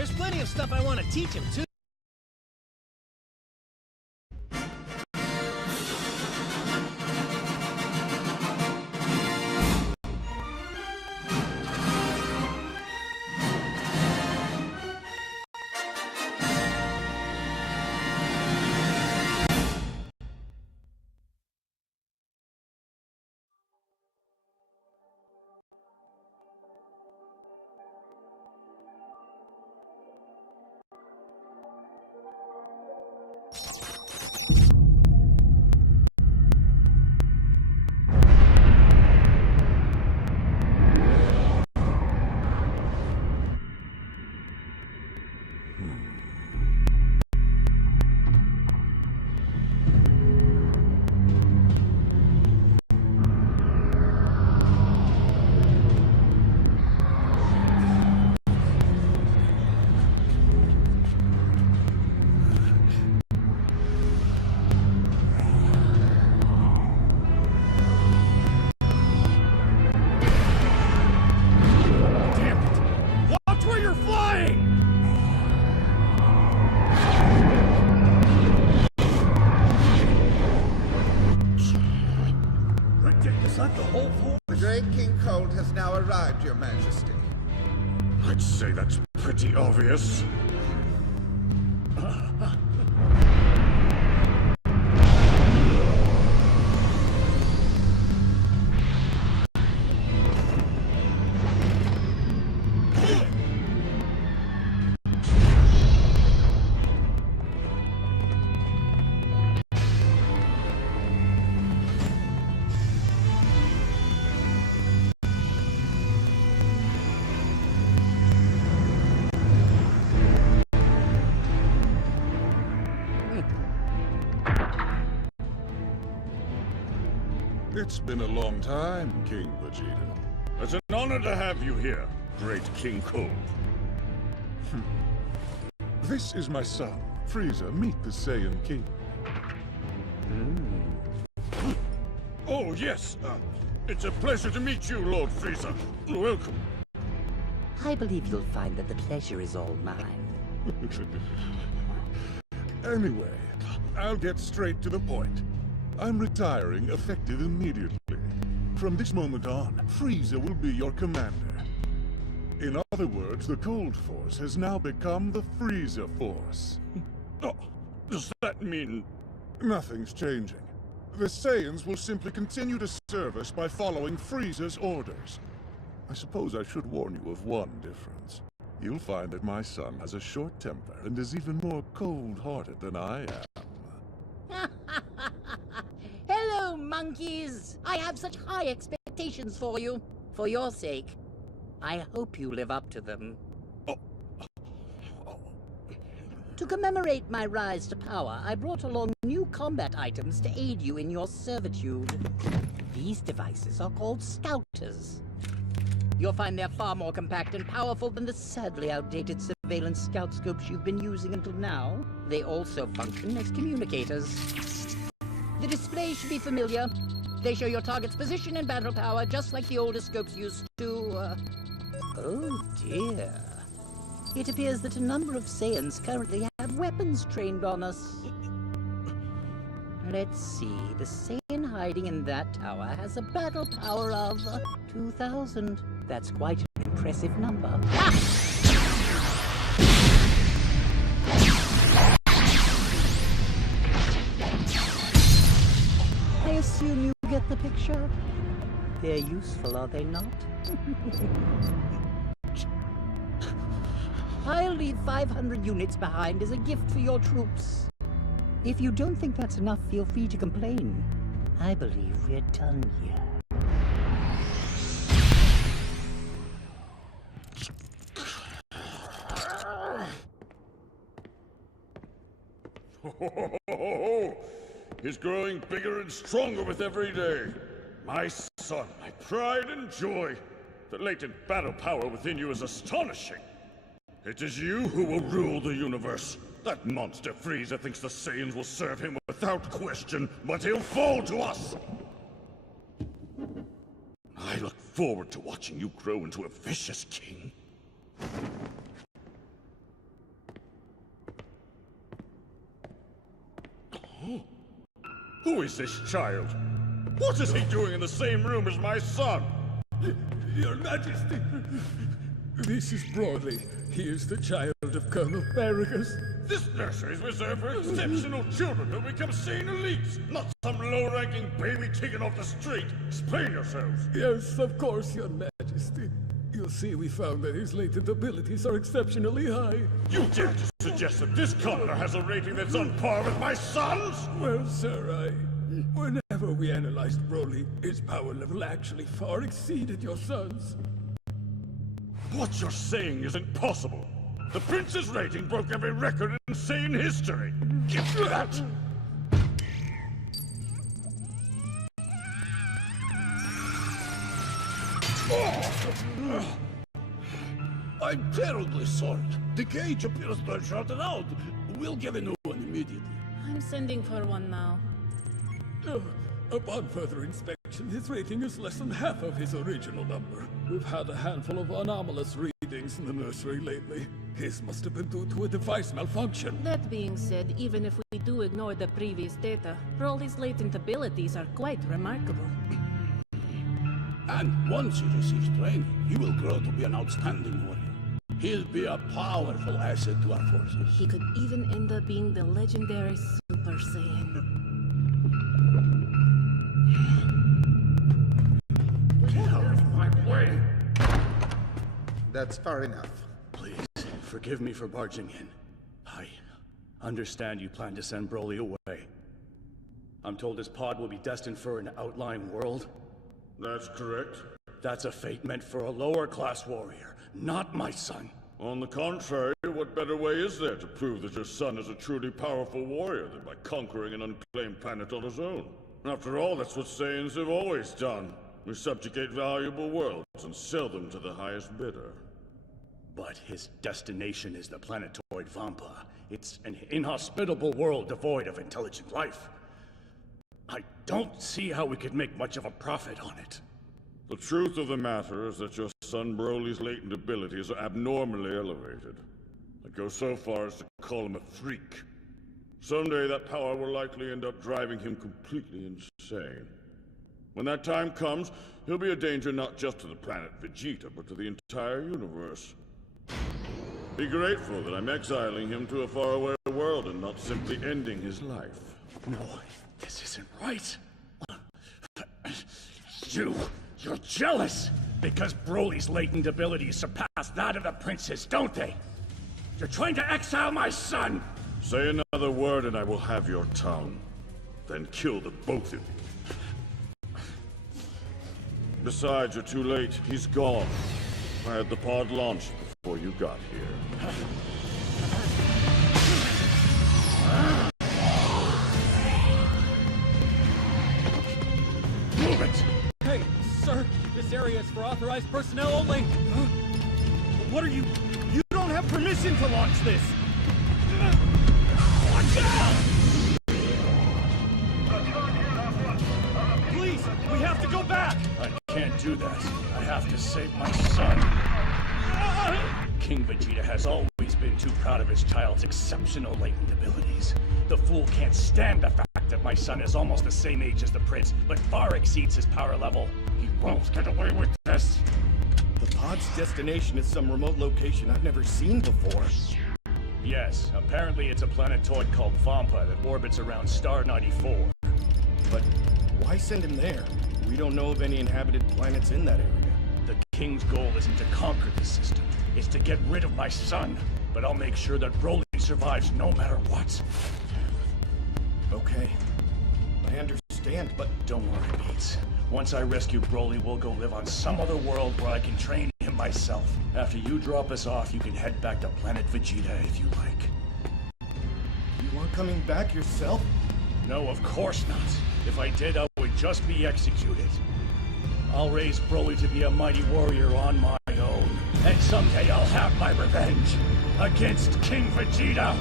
There's plenty of stuff I want to teach him, too. Arrived, Your Majesty. I'd say that's pretty obvious. It's been a long time, King Vegeta. It's an honor to have you here, great King Cold. This is my son, Frieza. Meet the Saiyan King. Oh, yes. It's a pleasure to meet you, Lord Frieza. Welcome. I believe you'll find that the pleasure is all mine. Anyway, I'll get straight to the point. I'm retiring effective immediately. From this moment on, Frieza will be your commander. In other words, the Cold Force has now become the Frieza Force. Oh, does that mean... Nothing's changing. The Saiyans will simply continue to serve us by following Frieza's orders. I suppose I should warn you of one difference. You'll find that my son has a short temper and is even more cold-hearted than I am. Hello, monkeys! I have such high expectations for you. For your sake, I hope you live up to them. To commemorate my rise to power, I brought along new combat items to aid you in your servitude. These devices are called Scouters. You'll find they're far more compact and powerful than the sadly outdated surveillance scout scopes you've been using until now. They also function as communicators. The display should be familiar. They show your target's position and battle power, just like the older scopes used to, Oh dear. It appears that a number of Saiyans currently have weapons trained on us. Let's see, the Saiyan hiding in that tower has a battle power of 2,000. That's quite an impressive number. I assume you get the picture? They're useful, are they not? I'll leave 500 units behind as a gift for your troops. If you don't think that's enough, feel free to complain. I believe we're done here. He's growing bigger and stronger with every day. My son, my pride and joy. The latent battle power within you is astonishing. It is you who will rule the universe. That monster Frieza thinks the Saiyans will serve him without question, but he'll fall to us. I look forward to watching you grow into a vicious king. Who is this child? What is he doing in the same room as my son? Your Majesty, this is Broly. He is the child of Colonel Farragus. This nursery is reserved for exceptional children who become sane elites, not some low-ranking baby taken off the street. Explain yourselves. Yes, of course, Your Majesty. You'll see we found that his latent abilities are exceptionally high. You dare to suggest that this commoner has a rating that's on par with my son's? Well, sir, whenever we analyzed Broly, his power level actually far exceeded your son's. What you're saying isn't possible. The prince's rating broke every record in Saiyan history. Give that! I'm terribly sorry. The cage appears to have shorted out. We'll get a new one immediately. I'm sending for one now. Upon further inspection, his rating is less than half of his original number. We've had a handful of anomalous readings in the nursery lately. His must have been due to a device malfunction. That being said, even if we do ignore the previous data, Broly's latent abilities are quite remarkable. And once he receives training, he will grow to be an outstanding warrior. He'll be a powerful asset to our forces. He could even end up being the legendary Super Saiyan. Get out of my way! That's far enough. Please, forgive me for barging in. I understand you plan to send Broly away. I'm told his pod will be destined for an outlying world. That's correct. That's a fate meant for a lower-class warrior, not my son. On the contrary, what better way is there to prove that your son is a truly powerful warrior than by conquering an unclaimed planet on his own? After all, that's what Saiyans have always done. We subjugate valuable worlds and sell them to the highest bidder. But his destination is the planetoid Vampa. It's an inhospitable world devoid of intelligent life. I don't see how we could make much of a profit on it. The truth of the matter is that your son Broly's latent abilities are abnormally elevated. I'd go so far as to call him a freak. Someday that power will likely end up driving him completely insane. When that time comes, he'll be a danger not just to the planet Vegeta, but to the entire universe. Be grateful that I'm exiling him to a faraway world and not simply ending his life. No, this isn't right. You're jealous! Because Broly's latent abilities surpass that of the prince's, don't they? You're trying to exile my son! Say another word and I will have your tongue. Then kill the both of you. Besides, you're too late. He's gone. I had the pod launched before you got here. Move it! Hey, sir, this area is for authorized personnel only. What are you? You don't have permission to launch this. Watch out! Please, we have to go back. I can't do that. I have to save my son. King Vegeta has always been too proud of his child's exceptional latent abilities. The fool can't stand the fact that my son is almost the same age as the prince, but far exceeds his power level. He won't get away with this. The pod's destination is some remote location I've never seen before. Yes, apparently it's a planetoid called Vampa that orbits around Star 94. But why send him there? We don't know of any inhabited planets in that area. The King's goal isn't to conquer the system. It's to get rid of my son. But I'll make sure that Broly survives no matter what. Okay. I understand, but Don't worry, Beats. Once I rescue Broly, we'll go live on some other world where I can train him myself. After you drop us off, you can head back to planet Vegeta if you like. you aren't coming back yourself? No, of course not. If I did, I would just be executed. I'll raise Broly to be a mighty warrior on my own. And someday I'll have my revenge against King Vegeta!